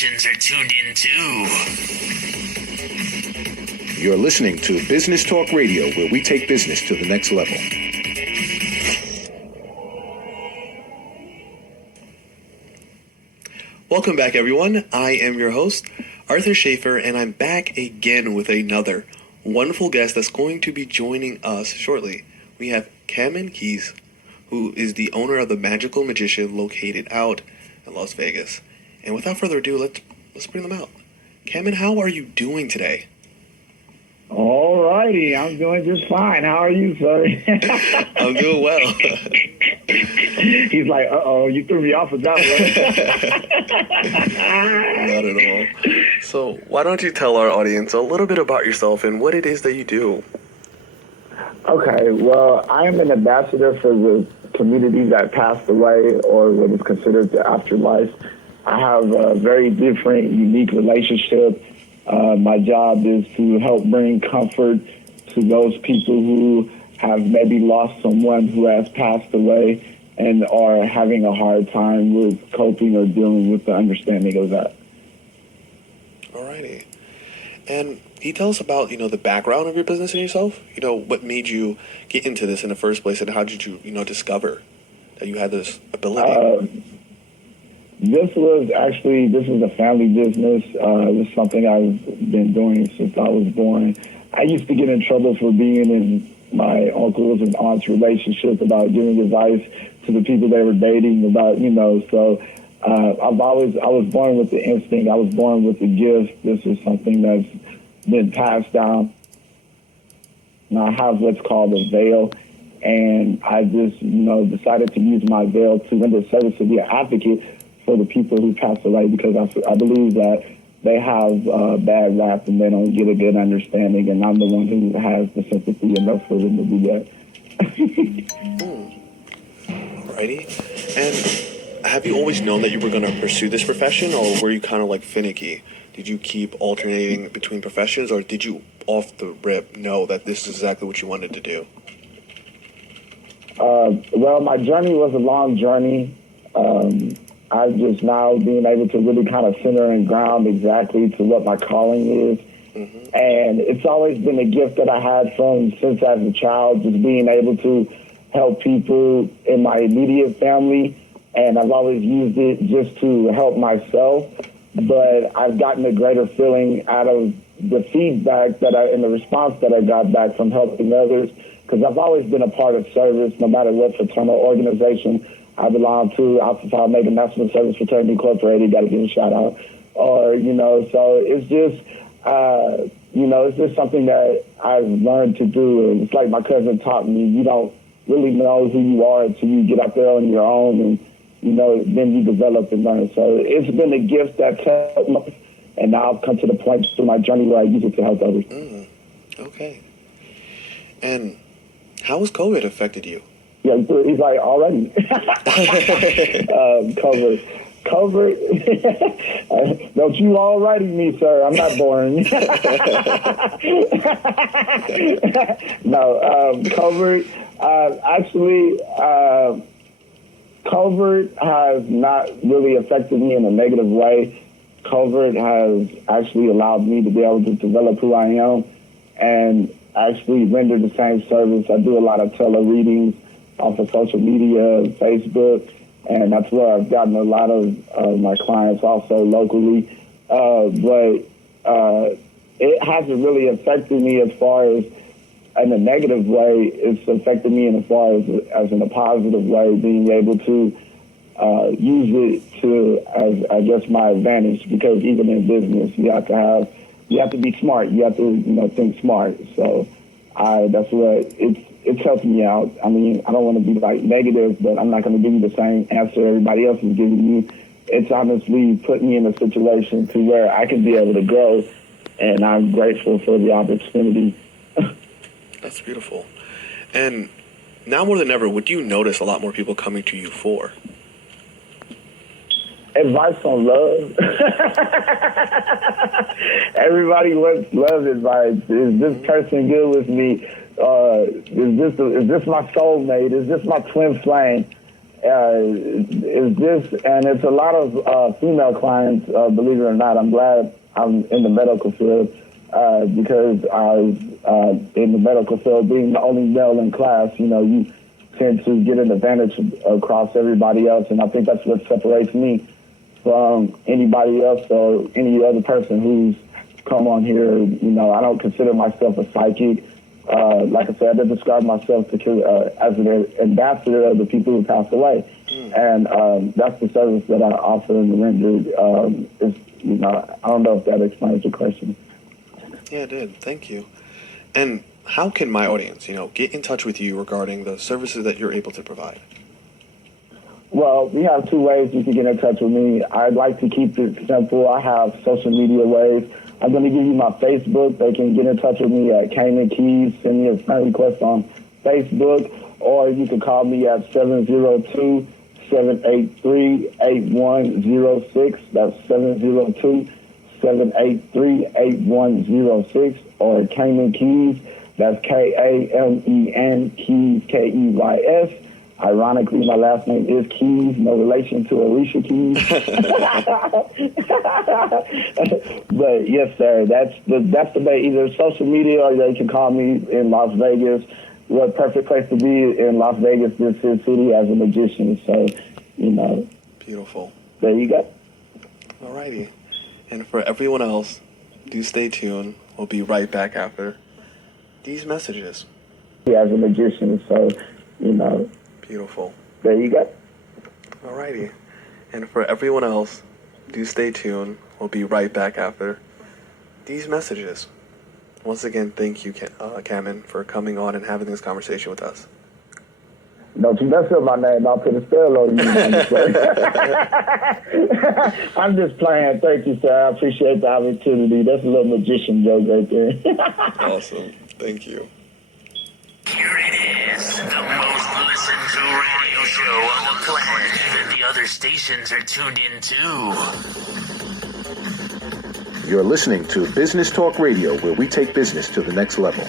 magicians are tuned in too. You're listening to Business Talk Radio, where we take business to the next level. Welcome back, everyone. I am your host, Arthur Schaefer, and I'm back again with another wonderful guest that's going to be joining us shortly. We have Cameron Keys, who is the owner of the Magical Magician located out in Las Vegas. And without further ado, let's bring them out. Cameron, how are you doing today? All righty, I'm doing just fine. How are you, sir? I'm doing well. He's like, uh-oh, you threw me off with that one. Not at all. So why don't you tell our audience a little bit about yourself and what it is that you do? Okay, well, I am an ambassador for the community that passed away or what is considered the afterlife. I have a very different, unique relationship. My job is to help bring comfort to those people who have maybe lost someone who has passed away and are having a hard time with coping or dealing with the understanding of that. Alrighty. And can you tell us about, the background of your business and yourself? What made you get into this in the first place, and how did you, discover that you had this ability? This is a family business. It was something I've been doing since I was born. I used to get in trouble for being in my uncles and aunts' relationship about giving advice to the people they were dating about, so I was born with the instinct. I was born with the gift. This is something that's been passed down. And I have what's called a veil. And I just, decided to use my veil to render service to be an advocate for the people who passed away, because I believe that they have bad rap and they don't get a good understanding, and I'm the one who has the sympathy enough for them to do that. Alrighty. And have you always known that you were going to pursue this profession, or were you kind of like finicky? Did you keep alternating between professions, or did you off the rip know that this is exactly what you wanted to do? Well, my journey was a long journey. I'm just now being able to really kind of center and ground exactly to what my calling is. Mm-hmm. And it's always been a gift that I had since as a child, just being able to help people in my immediate family. And I've always used it just to help myself. But I've gotten a greater feeling out of the feedback and the response that I got back from helping others, because I've always been a part of service, no matter what fraternal organization I belong to. Alpha Phi Omega National Service Fraternity Incorporated, got to give a shout out. Or, so it's just, it's just something that I've learned to do. And it's like my cousin taught me, you don't really know who you are until you get out there on your own, and, then you develop and learn. So it's been a gift that's helped me, and now I've come to the point through my journey where I use it to help others. Okay. And how has COVID affected you? Yeah, he's like, already. Covered. Don't you already me, sir. I'm not boring. No, covered. COVID has not really affected me in a negative way. COVID has actually allowed me to be able to develop who I am and actually render the same service. I do a lot of tele-readings off of social media, Facebook, and that's where I've gotten a lot of my clients also locally. But it hasn't really affected me as far as in a negative way. It's affected me in as far as in a positive way, being able to use it to, as I guess, my advantage, because even in business, you have to be smart. You have to, think smart. So that's what it's helping me out. I mean, I don't want to be like negative, but I'm not going to give you the same answer everybody else is giving you. It's honestly put me in a situation to where I can be able to grow, and I'm grateful for the opportunity. That's beautiful. And now more than ever, what do you notice a lot more people coming to you for? Advice on love. Everybody wants love advice. Is this person good with me? Is this my soulmate? Is this my twin flame? is this, and it's a lot of female clients, believe it or not. I'm glad I'm in the medical field because I was in the medical field, being the only male in class, you tend to get an advantage across everybody else, and I think that's what separates me from anybody else or any other person who's come on here. I don't consider myself a psychic. Like I said, I describe myself as an ambassador of the people who passed away. And that's the service that I offer and render. I don't know if that explains your question. Yeah, it did. Thank you. And how can my audience, get in touch with you regarding the services that you're able to provide? Well, we have two ways you can get in touch with me. I'd like to keep it simple. I have social media ways. I'm going to give you my Facebook. They can get in touch with me at Cayman Keys. Send me a friend request on Facebook, or you can call me at 702-783-8106. That's 702-783-8106, or Cayman Keys. That's Kamen Keys, Keys. Ironically, my last name is Keys, no relation to Alicia Keys. But yes, sir, that's the way. Either social media, or they can call me in Las Vegas. What perfect place to be in Las Vegas, this city, as a magician. So, Beautiful. There you go. Alrighty. And for everyone else, do stay tuned. We'll be right back after these messages. As a magician, so, Beautiful. There you go. Alrighty. And for everyone else, do stay tuned. We'll be right back after these messages. Once again, thank you, Cameron, for coming on and having this conversation with us. Don't you mess up my name. I'll put a spell on you. I'm just playing. Thank you, sir. I appreciate the opportunity. That's a little magician joke right there. Awesome. Thank you. Here it is, the most listened to radio show on the planet. Even the other stations are tuned in too. You're listening to Business Talk Radio, where we take business to the next level.